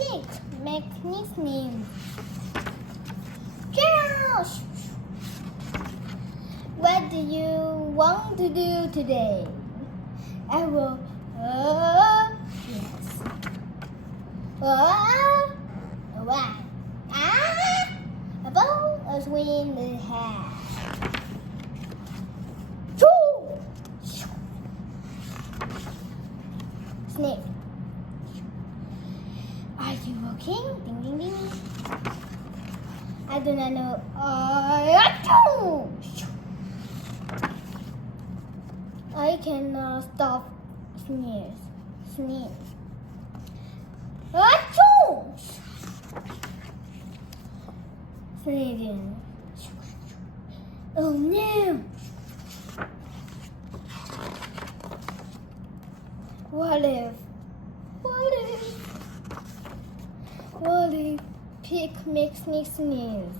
pig makes me sneeze. Josh! What do you want to do today? I will. Yes. Why? About a swing the hat. Sniff. Are you okay? Ding ding ding. I do not know. I cannot stop sneeze. Sneezing. Oh no! What if pig makes me sneeze?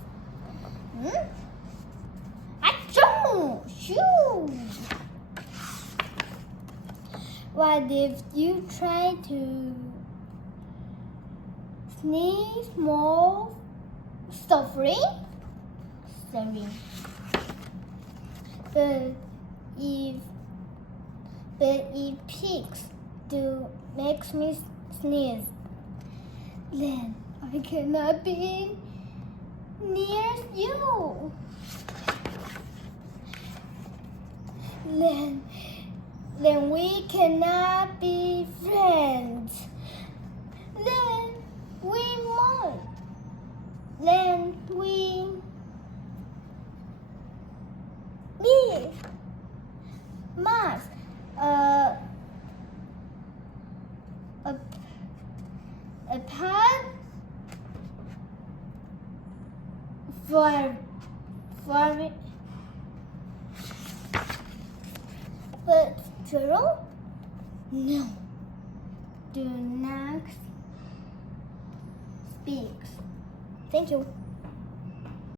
Achoo! Shoo! What if you try to sneeze more softly? Sorry. But if pigs do makes me sneeze, then I cannot be near you. Then we cannot be friends. Then we must apart for but Gerald? No. Do not speak. Thank you.